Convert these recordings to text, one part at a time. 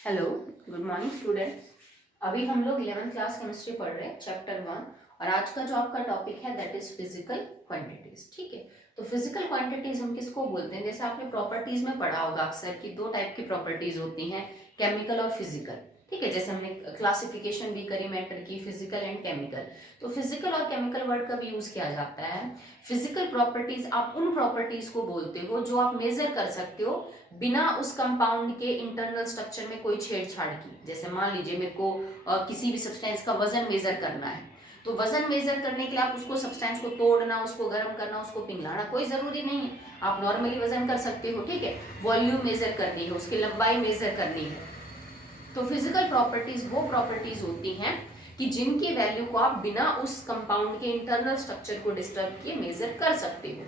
Hello, good morning students. अभी हम लोग 11th क्लास केमिस्ट्री पढ़ रहे हैं, चैप्टर 1। और आज का जो आपका टॉपिक है दैट इज फिजिकल क्वांटिटीज। ठीक है, तो फिजिकल क्वांटिटीज हम किसको बोलते हैं? जैसे आपने प्रॉपर्टीज में पढ़ा होगा अक्सर कि दो टाइप की प्रॉपर्टीज होती हैं, केमिकल और फिजिकल। ठीक है, जैसे हमने क्लासिफिकेशन भी करी मैटर की, फिजिकल एंड केमिकल। तो फिजिकल और केमिकल वर्ड का भी यूज किया जाता है। फिजिकल प्रॉपर्टीज आप उन प्रॉपर्टीज को बोलते हो जो आप मेजर कर सकते हो बिना उस कंपाउंड के इंटरनल स्ट्रक्चर में कोई छेड़छाड़ की। जैसे मान लीजिए मेरे को किसी भी सब्सटेंस का वजन मेजर करना है, तो वजन मेजर करने के लिए आप उसको सब्सटेंस को तोड़ना, उसको गर्म करना, उसको पिघलाना कोई जरूरी नहीं है। आप नॉर्मली वजन कर सकते हो। ठीक है, वॉल्यूम मेजर करनी है, उसकी लंबाई मेजर करनी है। तो फिजिकल प्रॉपर्टीज वो प्रॉपर्टीज होती हैं कि जिनकी वैल्यू को आप बिना उस कंपाउंड के इंटरनल स्ट्रक्चर को डिस्टर्ब किए मेजर कर सकते हो।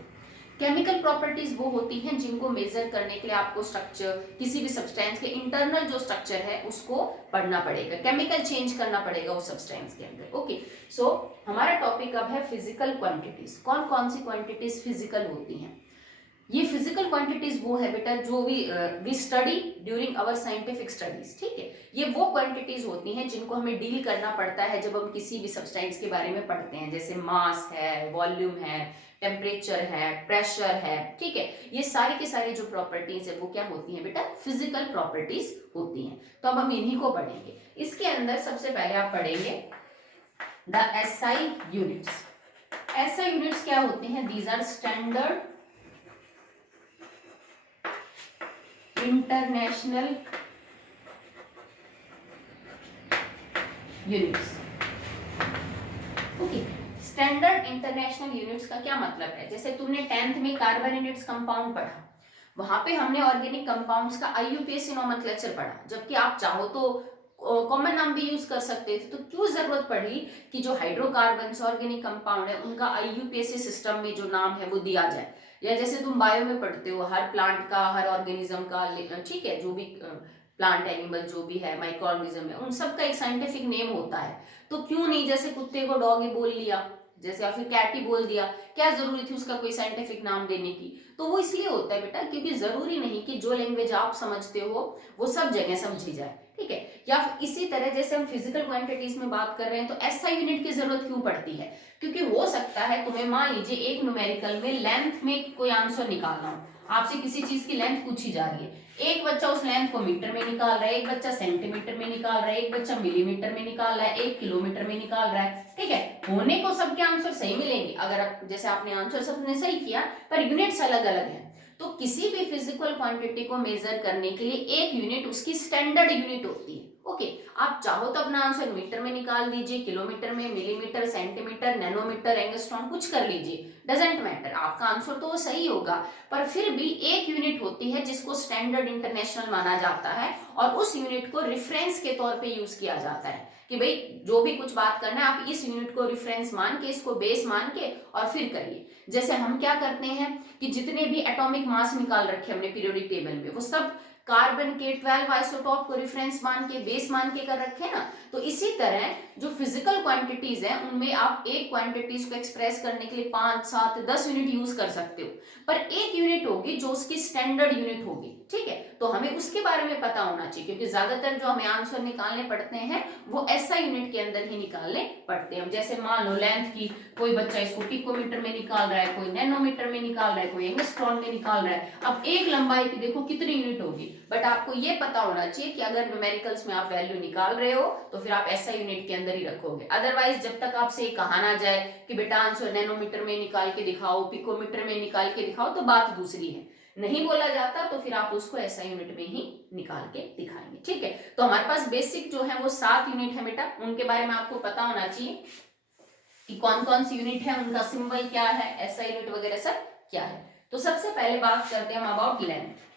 केमिकल प्रॉपर्टीज वो होती हैं जिनको मेजर करने के लिए आपको स्ट्रक्चर, किसी भी सब्सटेंस के इंटरनल जो स्ट्रक्चर है उसको पढ़ना पड़ेगा, केमिकल चेंज करना पड़ेगा उस सब्सटेंस के अंदर। ओके, सो हमारा टॉपिक अब है फिजिकल क्वांटिटीज। कौन कौन सी क्वांटिटीज फिजिकल होती हैं? ये फिजिकल क्वांटिटीज वो है बेटा जो we study during our scientific studies. ठीक है, ये वो क्वांटिटीज होती हैं जिनको हमें डील करना पड़ता है जब हम किसी भी सब्सटेंस के बारे में पढ़ते हैं। जैसे मास है, वॉल्यूम है, टेम्परेचर है, प्रेशर है। ठीक है, ये सारी की सारी जो प्रॉपर्टीज है वो क्या होती हैं बेटा? फिजिकल प्रॉपर्टीज होती हैं। तो अब हम इन्हीं को पढ़ेंगे। इसके अंदर सबसे पहले आप पढ़ेंगे the SI units. SI units क्या होते हैं? These are standard international units. Okay, standard international units का क्या मतलब है? जैसे तुमने 10th में कार्बोनेट्स कंपाउंड पढ़ा, वहां पे हमने ऑर्गेनिक कंपाउंड्स का आईयूपीएसी नोमेनक्लेचर पढ़ा। जबकि आप चाहो तो कॉमन नाम भी यूज कर सकते थे। तो क्यों जरूरत पड़ी कि जो हाइड्रोकार्बन्स ऑर्गेनिक कंपाउंड है उनका आईयूपीएसी सिस्टम में जो नाम है वो दिया जाए? या जैसे तुम बायो में पढ़ते हो, हर प्लांट का, हर ऑर्गेनिज्म का, ठीक है, जो भी प्लांट एनिमल जो भी है, माइक्रो ऑर्गेनिज्म है, उन सब का एक साइंटिफिक नेम होता है। तो क्यों नहीं जैसे कुत्ते को डॉगी बोल लिया, जैसे या फिर कैट ही बोल दिया, क्या जरूरी थी उसका कोई साइंटिफिक नाम देने की? तो वो इसलिए होता है बेटा क्योंकि जरूरी नहीं कि जो लैंग्वेज आप समझते हो वो सब जगह समझी जाए। ठीक है, या इसी तरह जैसे हम फिजिकल क्वांटिटीज में बात कर रहे हैं तो एसआई यूनिट की जरूरत क्यों पड़ती है? क्योंकि हो सकता है तुम्हें मान लीजिए एक न्यूमेरिकल में लेंथ में कोई आंसर निकालना हो, आपसे किसी चीज की लेंथ पूछी जा रही है। एक बच्चा उस लेंथ को मीटर में निकाल रहा है, एक बच्चा सेंटीमीटर में निकाल रहा है, एक बच्चा मिलीमीटर में निकाल रहा है, एक किलोमीटर में निकाल रहा है। ठीक है, होने को सबके आंसर सही मिलेंगे अगर आप, जैसे आपने आंसर सबने सही किया, पर यूनिट्स अलग अलग हैं। तो किसी भी फिजिकल क्वांटिटी को मेजर करने के लिए एक यूनिट उसकी स्टैंडर्ड यूनिट होती है। ओके, आप चाहो तो अपना आंसर मीटर में निकाल दीजिए, किलोमीटर में, मिलीमीटर, सेंटीमीटर, नैनोमीटर, एंगस्ट्रॉन, कुछ कर लीजिए, डजेंट मैटर, आपका आंसर तो वो सही होगा। पर फिर भी एक यूनिट होती है जिसको स्टैंडर्ड इंटरनेशनल माना जाता है और उस यूनिट को रेफरेंस के तौर पे यूज किया जाता है कि भाई जो भी कुछ बात करना है आप इस यूनिट को रेफरेंस मान के, इसको बेस मान के और फिर करिए। जैसे हम क्या करते हैं कि जितने भी एटॉमिक मास निकाल रखे हमने पीरियोडिक टेबल में, वो सब कार्बन के 12 आइसोटॉप को रेफरेंस मान के, बेस मान के कर रखे हैं ना। तो इसी तरह जो फिजिकल क्वांटिटीज हैं उनमें आप एक क्वांटिटीज को एक्सप्रेस करने के लिए 5, 7, 10 यूनिट यूज कर सकते हो, पर एक यूनिट होगी जो उसकी स्टैंडर्ड यूनिट होगी। ठीक है, तो हमें उसके बारे में पता होना चाहिए क्योंकि ज्यादातर जो हमें आंसर निकालने पड़ते हैं वो ऐसा यूनिट के अंदर ही निकालने पड़ते हैं। जैसे मान लो लेंथ की, कोई बच्चा इसको पिकोमीटर में निकाल रहा है, कोई नैनोमीटर में निकाल रहा है, कोई एंगस्ट्रॉन में निकाल रहा है। अब एक लंबाई की देखो कितनी यूनिट होगी, बट आपको ये पता होना चाहिए कि अगर न्यूमेरिकल्स में आप वैल्यू निकाल रहे हो तो फिर आप ऐसा यूनिट के अंदर ही रखोगे। अदरवाइज जब तक आपसे कहा ना जाए कि बेटा आंसर नैनोमीटर में निकाल के दिखाओ, पिकोमीटर में निकाल के दिखाओ, तो बात दूसरी है। नहीं बोला जाता तो फिर आप उसको ऐसा यूनिट में ही निकाल के दिखाएंगे। ठीक है, तो हमारे पास बेसिक जो है वो 7 यूनिट है बेटा, उनके बारे में आपको पता होना चाहिए कि कौन कौन सी यूनिट है, उनका सिंबल क्या है, ऐसा यूनिट वगैरह सब क्या है। तो सबसे पहले बात करते हैं हम अबाउट लेंथ।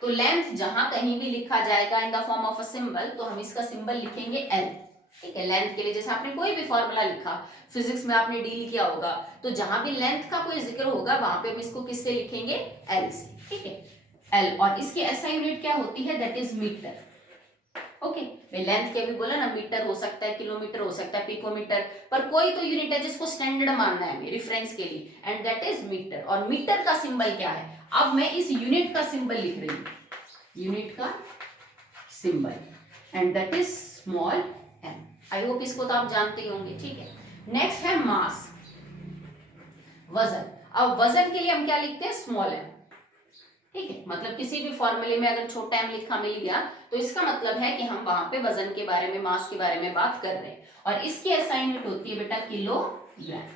तो लेंथ जहां कहीं भी लिखा जाएगा in the form of a symbol तो हम इसका सिंबल लिखेंगे एल। ठीक है, लेंथ के लिए जैसे आपने कोई भी फॉर्मूला लिखा, फिजिक्स में आपने डील किया होगा, तो जहां भी लेंथ का कोई जिक्र होगा वहां पे हम इसको किससे लिखेंगे? एल से। ठीक है, एल। और इसकी ऐसा यूनिट क्या होती है? That is metre. Okay, length के भी बोला ना, मीटर हो सकता है, किलोमीटर हो सकता है, पिकोमीटर, पर कोई तो यूनिट है जिसको स्टैंडर्ड मानना है रेफरेंस के लिए, एंड दैट इज मीटर। और मीटर का सिंबल क्या है? अब मैं इस यूनिट का सिंबल लिख रही हूं, यूनिट का symbol and that is small m। I hope इसको तो आप जानते ही होंगे, ठीक है। नेक्स्ट है मास, वजन। अब वजन के लिए हम क्या लिखते हैं, स्मॉल m, ठीक है। मतलब किसी भी फॉर्मूले में अगर छोटा m लिखा मिल गया तो इसका मतलब है कि हम वहां पे वजन के बारे में, मास के बारे में बात कर रहे हैं। और इसकी ऐसा यूनिट होती है बेटा किलोग्राम,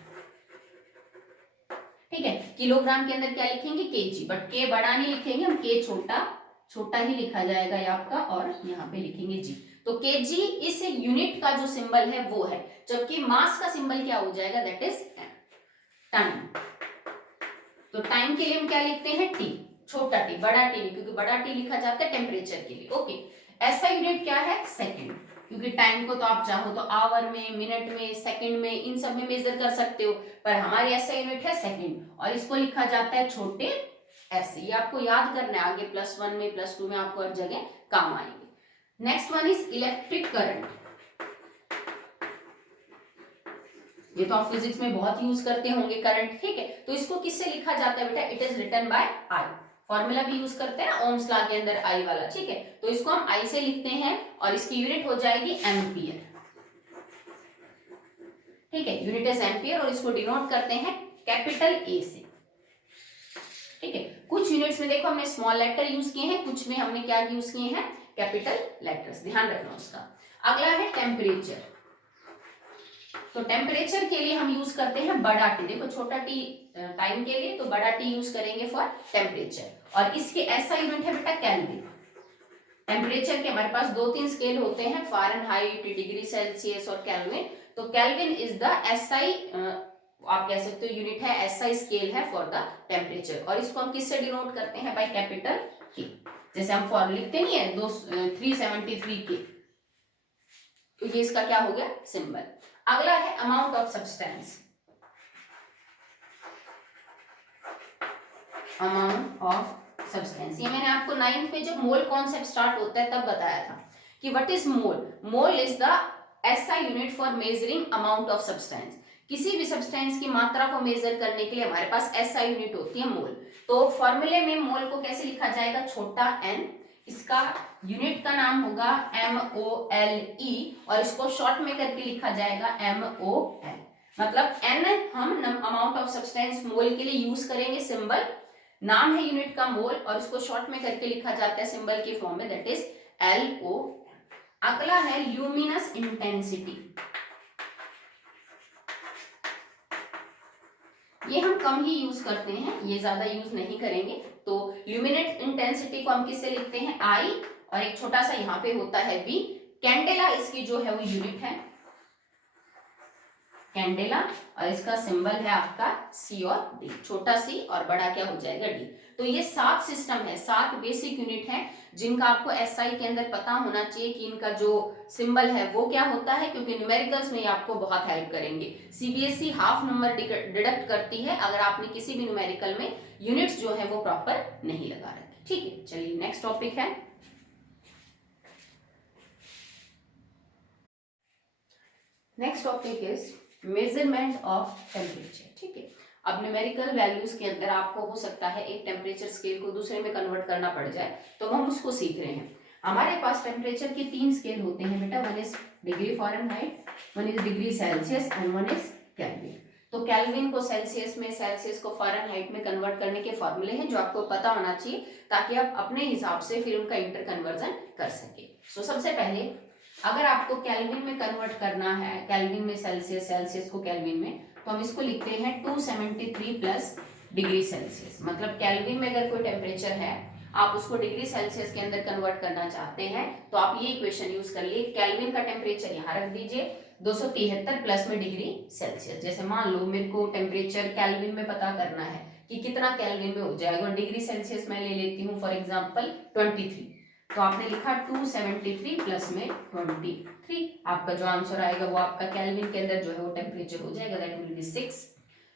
ठीक है। किलोग्राम के अंदर क्या लिखेंगे, केजी, बट के बड़ा नहीं लिखेंगे हम, के छोटा छोटा ही लिखा जाएगा ये आपका, और यहाँ पे लिखेंगे जी। तो केजी इस यूनिट का जो सिंबल है वो है, जबकि मास का सिंबल क्या हो जाएगा, दैट इज टाइम। तो टाइम के लिए हम क्या लिखते हैं, टी, छोटा टी, बड़ा टी नहीं, क्योंकि बड़ा टी लिखा जाता है टेम्परेचर के लिए, ओके। ऐसा यूनिट क्या है, सेकंड, क्योंकि टाइम को तो आप चाहो तो आवर में, मिनट में, सेकंड में, इन सब में मेजर कर सकते हो, पर हमारी ऐसा यूनिट है सेकंड, और इसको लिखा जाता है छोटे ऐसे। ये आपको याद करना है, आगे +1 में, +2 में आपको हर जगह काम आएंगे। Next one is electric current. ये तो आप फिजिक्स में बहुत यूज करते होंगे करंट, ठीक है। तो इसको किससे लिखा जाता है बेटा, it is written by I. Formula भी यूज करते हैं ओम्स लॉ के अंदर आई वाला, ठीक है। तो इसको हम आई से लिखते हैं और इसकी यूनिट हो जाएगी एम्पियर, ठीक है। यूनिट इज एम्पियर और इसको डिनोट करते हैं कैपिटल ए से, ठीक है। कुछ यूनिट्स में देखो हमने स्मॉल लेटर यूज किए हैं, कुछ में हमने क्या यूज किए हैं, कैपिटल लेटर्स, ध्यान रखना उसका। अगला है टेम्परेचर। तो टेम्परेचर के लिए हम यूज करते हैं बड़ा टी, देखो छोटा टी टाइम के लिए, तो बड़ा टी यूज करेंगे फॉर टेम्परेचर, और इसके ऐसा यूनिट है बेटा कैल्विन। टेम्परेचर के हमारे पास 2-3 स्केल होते हैं, फ़ारेनहाइट, डिग्री सेल्सियस और केल्विन। तो केल्विन इज द एसआई, आप कह सकते हो यूनिट है, एसआई स्केल है फॉर द टेम्परेचर, और इसको हम किससे डिनोट करते हैं, बाय कैपिटल टी। जैसे हम फॉर्मूला लिखते नहीं है 373 के, तो ये इसका क्या हो गया, सिंबल। अगला है amount of substance. Amount of substance, ये मैंने आपको 9th में जब मोल कॉन्सेप्ट स्टार्ट होता है तब बताया था कि what is mole. Mole is the SI unit for measuring amount of substance. किसी भी सब्सटेंस की मात्रा को मेजर करने के लिए हमारे पास एसआई यूनिट होती है मोल। तो फॉर्मूले में मोल को कैसे लिखा जाएगा, छोटा n, इसका यूनिट का नाम होगा MOLE, और इसको शॉर्ट में करके लिखा जाएगा MOL। मतलब n हम अमाउंट ऑफ सब्सटेंस मोल के लिए यूज करेंगे, सिंबल नाम है यूनिट का मोल, और इसको शॉर्ट में करके लिखा जाता है सिंबल के फॉर्म में, दैट इज LO। अगला है ल्यूमिनस इंटेंसिटी। ये हम कम ही यूज करते हैं, ये ज्यादा यूज नहीं करेंगे। तो ल्यूमिनेट इंटेंसिटी को हम किससे लिखते हैं, I, और एक छोटा सा यहाँ पे होता है V। कैंडेला इसकी जो है वो यूनिट है, कैंडेला, और इसका सिंबल है आपका C और D, छोटा C और बड़ा क्या हो जाएगा D। तो ये 7 सिस्टम है, 7 बेसिक यूनिट है जिनका आपको एसआई के अंदर पता होना चाहिए कि इनका जो सिंबल है वो क्या होता है, क्योंकि न्यूमेरिकल्स में ये आपको बहुत हेल्प करेंगे। सीबीएसई हाफ नंबर डिडक्ट करती है अगर आपने किसी भी न्यूमेरिकल में यूनिट्स जो है वो प्रॉपर नहीं लगा रखे, ठीक है। चलिए नेक्स्ट टॉपिक है, next topic is measurement of temperature, ठीक है। अब न्यूमेरिकल वैल्यूज के अंदर आपको हो सकता है एक टेम्परेचर स्केल को दूसरे में कन्वर्ट करना पड़ जाए, तो हम उसको सीख रहे हैं। हमारे पास टेम्परेचर के 3 स्केल होते हैं बेटा, one is degree Fahrenheit, one is degree Celsius and one is kelvin. तो केल्विन को सेल्सियस में, सेल्सियस को फ़ारेनहाइट में कन्वर्ट करने के फॉर्मूले हैं जो आपको पता होना चाहिए, ताकि आप अपने हिसाब से फिर उनका इंटर कन्वर्जन कर सके। सो सबसे पहले अगर आपको केल्विन में कन्वर्ट करना है, केल्विन में सेल्सियस, सेल्सियस को केल्विन में, तो हम इसको लिखते हैं 273 प्लस डिग्री सेल्सियस। मतलब केल्विन में अगर कोई टेम्परेचर है, आप उसको डिग्री सेल्सियस के अंदर कन्वर्ट करना चाहते हैं, तो आप ये इक्वेशन यूज कर लिए, केल्विन का टेम्परेचर यहाँ रख दीजिए 273 प्लस में डिग्री सेल्सियस। जैसे मान लो मेरे को टेम्परेचर केल्विन में पता करना है कि कितना केल्विन में हो जाएगा, डिग्री सेल्सियस मैं ले लेती हूँ फॉर एग्जाम्पल 23, तो आपने लिखा 273 प्लस में 23, आपका जो आंसर आएगा वो आपका केल्विन के अंदर जो है वो टेम्परेचर हो जाएगा, that will be 6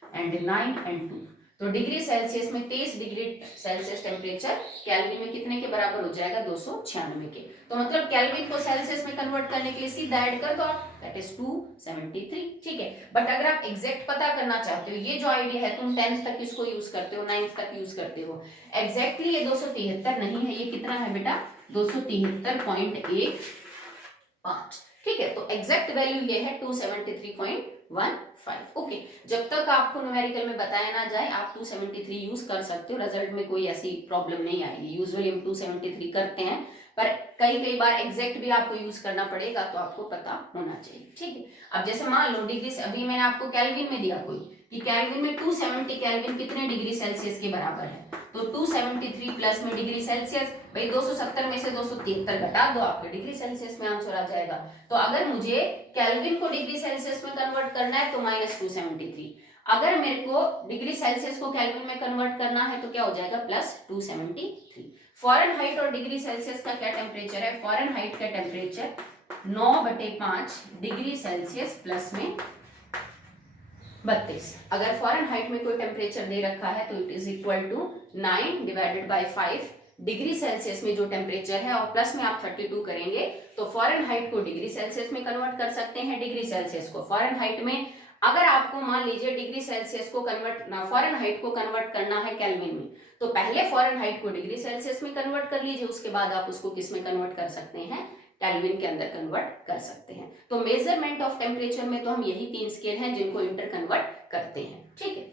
and 9 and 2। तो डिग्री सेल्सियस में 23 डिग्री सेल्सियस टेम्परेचर केल्विन में कितने के बराबर हो जाएगा, 296 के। तो मतलब केल्विन को सेल्सियस में कन्वर्ट करने के लिए सीधा ऐड कर दो आप, दैट इज 273, ठीक है। बट अगर आप एग्जैक्ट पता करना चाहते हो, ये जो आइडिया है तुम 10th तक इसको यूज करते हो, 9th तक यूज करते हो, एग्जैक्टली ये 273 नहीं है, ये कितना है बेटा, 273.15। ठीक है, तो एग्जैक्ट वैल्यू ये है 273.15। ओके, जब तक आपको न्यूमेरिकल में बताया ना जाए आप 273 यूज कर सकते हो, रिजल्ट में कोई ऐसी प्रॉब्लम नहीं आएगी। यूजुअली हम 273 करते हैं, पर कई बार एग्जैक्ट भी आपको यूज करना पड़ेगा, तो आपको पता होना चाहिए। ठीक है, अब जैसे मान लो डिग्री से, अभी मैंने आपको केल्विन में दिया कोई कि केल्विन में 270 केल्विन कितने डिग्री सेल्सियस के बराबर है, तो 273 प्लस में डिग्री सेल्सियस, भाई 270 में से 273 घटा दो, आपके डिग्री सेल्सियस में आंसर आ जाएगा। तो अगर मुझे केल्विन को डिग्री सेल्सियस में कन्वर्ट करना है तो -273, अगर मेरे को डिग्री सेल्सियस को केल्विन में कन्वर्ट करना है तो क्या हो जाएगा, +273। फ़ारेनहाइट और डिग्री सेल्सियस का क्या टेम्परेचर है, फ़ारेनहाइट का टेम्परेचर 9/5 डिग्री सेल्सियस प्लस में 32। अगर फ़ारेनहाइट में कोई टेम्परेचर दे रखा है तो it is equal to 9/5 degree Celsius में जो टेम्परेचर है, और प्लस में आप 32 करेंगे तो फ़ारेनहाइट को डिग्री सेल्सियस में कन्वर्ट कर सकते हैं, डिग्री सेल्सियस को फ़ारेनहाइट में। अगर आपको मान लीजिए डिग्री सेल्सियस को फ़ारेनहाइट को कन्वर्ट करना है केल्विन में, तो पहले फ़ारेनहाइट को डिग्री सेल्सियस में कन्वर्ट कर लीजिए, उसके बाद आप उसको किस में कन्वर्ट कर सकते हैं, केल्विन के अंदर कन्वर्ट कर सकते हैं। तो मेजरमेंट ऑफ टेम्परेचर में तो हम यही 3 स्केल हैं जिनको इंटर कन्वर्ट करते हैं। ठीक है,